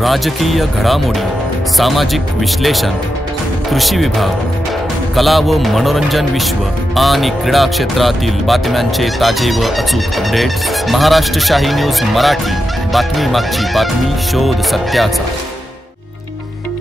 राजकीय घडामोडी, सामाजिक विश्लेषण, कृषी विभाग, कला व मनोरंजन विश्व आणि क्रीडा क्षेत्रातील बातम्यांचे ताजे व अचूक अपडेट्स। महाराष्ट्र शाही न्यूज मराठी, बातमी मागची बातमी, शोध सत्याचा।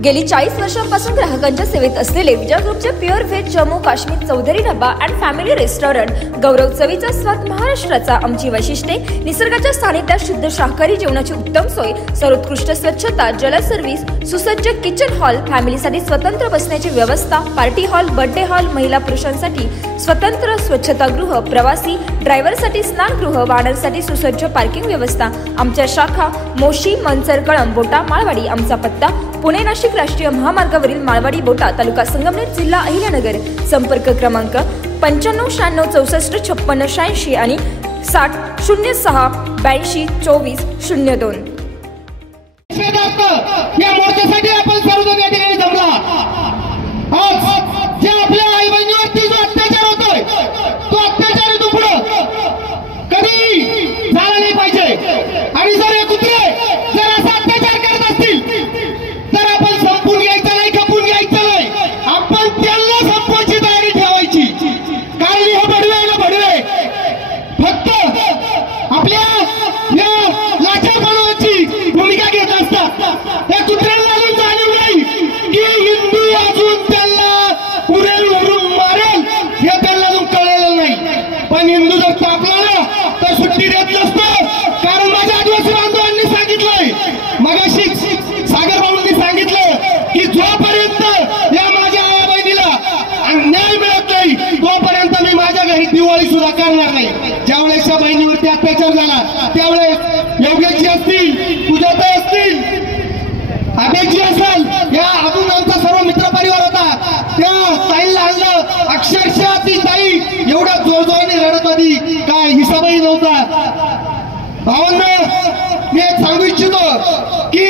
गेली 40 वर्षांपासून ग्राहकांच्या सेवेत असलेले विजय ग्रुपचे pure veg Jammu Kashmir Chaudhary dhaba and family restaurant गौरव चवीचा स्वाद महाराष्ट्राचा आमची वैशिष्ट्ये, निसर्गाच्या सानिध्यात शुद्ध शाकाहारी जेवणाची उत्तम सोय, सर्वोत्कृष्ट स्वच्छता, जल सर्व्हिस, सुसज्ज किचन हॉल, फॅमिलीसाठी स्वतंत्र बसण्याची व्यवस्था, पार्टी हॉल, बर्थडे हॉल, महिला पुरुषांसाठी स्वतंत्र स्वच्छतागृह, प्रवासी ड्रायव्हरसाठी स्नानगृह, वाहनांसाठी सुसज्ज पार्किंग व्यवस्था। आमच्या शाखा मोशी, मनसर, कळंब, बोटा, माळवाडी। आमचा पत्ता पुणे नाशिक राष्ट्रीय महामार्गावरील माळवाडी बोटा, तालुका संगमनेर, जिल्हा अहिल्यानगर। संपर्क क्रमांक 95 96 64 56 86 आणि 60 06 82 24 02। या मोर्चासाठी आपण सर्वजण या ठिकाणी जमला। आज जे आपल्या आई बहिणीवरती जो अत्याचार होतोय, तो अत्याचार इथून पुढे कधी झाला नाही पाहिजे। आणि जर हे कुत्रे जर असा अत्याचार करत असतील तर आपण संपून घ्यायचं नाही, खपून घ्यायचं नाही, आपण त्यांना संपवायची तयारी ठेवायची। कारण हे भडवे फक्त आपल्या या लाचारपणाची भूमिका घेत असतात। या कुत्र्यांना अजून जाणीव नाही की हिंदू अजून त्यांना पुरेल वरून मारेल, हे त्यांना अजून कळलेलं नाही। पण हिंदू जर तापला ना तर सुट्टी देत नसतो। कारण माझ्या आदिवासी बांधवांनी सांगितलंय, मगाशी सागर भाऊंनी सांगितलं की जोपर्यंत या माझ्या आया बहिणीला अन्याय मिळत नाही तोपर्यंत मी माझ्या घरी दिवाळी सुद्धा करणार नाही। ज्यावेळेस या बहिणीवरती अत्याचार झाला त्यावेळेस योगेशजी असतील, पूजाताई असतील, अभेजी असेल, या अजून आमचा सर्व मित्र परिवार होता, त्या ताईला आणलं। अक्षरशः ती ताई एवढ्या जोरजोराने रडत होती काय हिसाबही नव्हता। भावांनो, मी एक सांगू इच्छितो की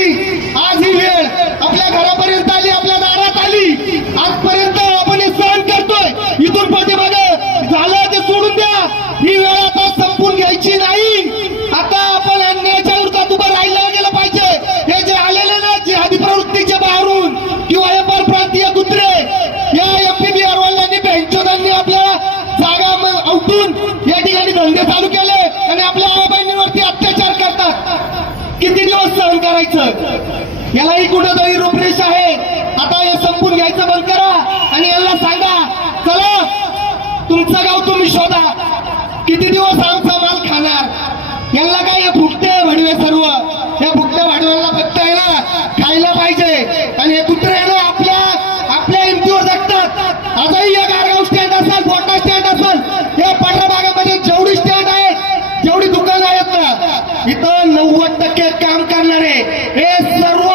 आज ही वेळ आपल्या घरापर्यंत आली, आपल्या दारात आली। आजपर्यंत आपण हे सहन करतोय, इथून पाठीमागे झालं ते सोडून द्या। ही वेळ आता संपून घ्यायची नाही। आता आपण अन्यायाच्या विरोधात उभं राहिलं गेलं पाहिजे। हे जे आलेले ना जिहादी प्रवृत्तीच्या बाहेरून किंवा हे परप्रांतीय कुत्रे, या एमपीबी अरवल्यांनी बेंचोदांनी आपल्याला जागा उठून या ठिकाणी धंदे चालू केले आणि आपल्या आई बहिणीवरती अत्याचार करतात। किती दिवस सहन करायचं? यालाही कुठेतरी रूपरेषा आहे। आता हे संपून घ्यायचं बंद करा आणि यांना सांगा, चला तुमचं गाव तुम्ही शोधा। किती दिवस आमचा माल खाणार? यांना काय हे फुकटे भडवे सर्व, या फुकट्या भडव्यांना फक्त आहे ना खायला पाहिजे। आणि हे कुत्रे आहे ना आपल्या हिमतीवर जगतात। आजही या गारगाव स्टँड असेल, बोटा स्टँड असेल, या पांढऱ्या भागामध्ये जेवढी स्टँड आहेत, जेवढी दुकानं आहेत ना, इथं 90% काम करणारे हे सर्व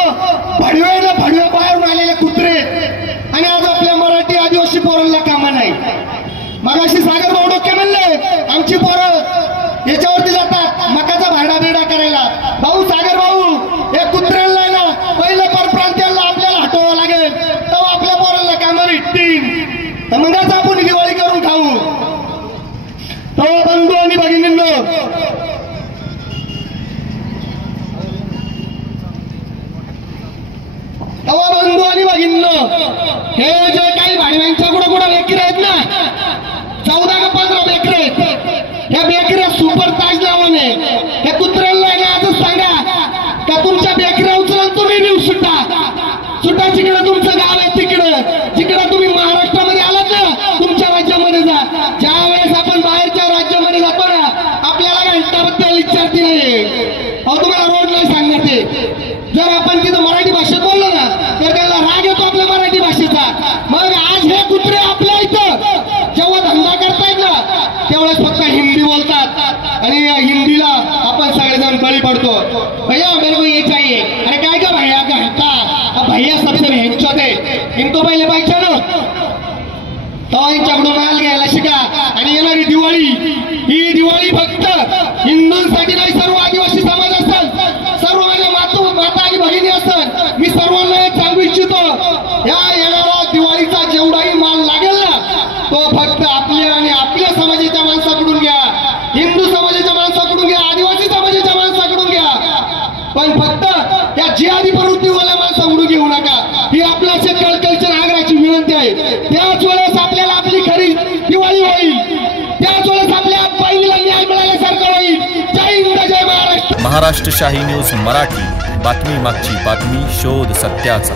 भडवे बाहेरून आलेले कुत्रे। आणि आज आपल्या मराठी आदिवासी पोरांना कामा नाही। मगाशी सागर भाऊ डोके म्हणले आमची पोरं याच्यावरती जातात मकाचा भाडा बिडा करायला। भाऊ सागर भाऊ, हे कुत्र्यांना ना पहिलं परप्रांत्याला आपल्याला हटवावं लागेल, तेव्हा आपल्या पोरांना कामं भेटतील। तर मगच आपण दिवाळी करून खाऊ। तेव्हा बंधू आणि भगिनींनो, हे जे काही भाडव्यांच्या कुठं बेकरी आहेत ना, 14 का 15 बेकरी आहेत। ह्या बेकऱ्या सुपर ताज नावाने हे कुत्र्यांना आजच सांगा का तुमच्या बेकऱ्या उचलून तुम्ही नेऊ सुटा जिकडे तुमचं गाव आहे तिकडं, जिकडे तुम्ही महाराष्ट्रामध्ये आलात ना तुमच्या राज्यामध्ये जा। ज्या वेळेस आपण बाहेरच्या राज्यामध्ये जातो ना, आपल्याला घंटाबद्दल विचारते नाही। अहो तुम्हाला रोड नाही सांगणार ते। जर आपण तिथं मराठी भाषेत बोललो ना तर त्याला राग येतो आपल्या मराठी भाषेचा। मग आज हे कुत्रे आपल्या इथं जेव्हा धंदा करतायत ना त्यावेळेस फक्त हिंदी बोलतात आणि हिंदीला आपण सगळेजण बळी पडतो। भैया मेरे को ये चाहिए, अरे काय का भैया घंटा, भैया सबसे भेंचो दे, इनको पहिले पाहिजे ना तेव्हा यांच्याकडून माल घ्यायला शिका। आणि येणारी दिवाळी, ही दिवाळी फक्त हिंदूंसाठी नाही, सर्व आदिवासी समाज असेल, सर्व माझ्या माता आणि बहिणी असेल, मी सर्वांना एक सांगू इच्छितो, या येणारा दिवाळीचा जेवढाही माल लागेल ना तो फक्त आपल्या आणि आपल्या समाजाच्या माणसाकडून घ्या, हिंदू समाजाच्या माणसाकडून घ्या, आदिवासी समाजाच्या माणसाकडून घ्या। पण फक्त या जिहादी प्रवृत्तीवाला माणसाकडून घेऊ नका, ही आपल्या कल्चर आग्रहाची विनंती आहे. त्याच वेळेस आपल्याला आपली खरी दिवाळी होईल, त्याच वेळेस आपल्या बहिणीला न्याय मिळाल्यासारखं होईल. जय हिंद, जय महाराष्ट्र. महाराष्ट्र शाही न्यूज मराठी, बातमी मागची बातमी, शोध सत्याचा.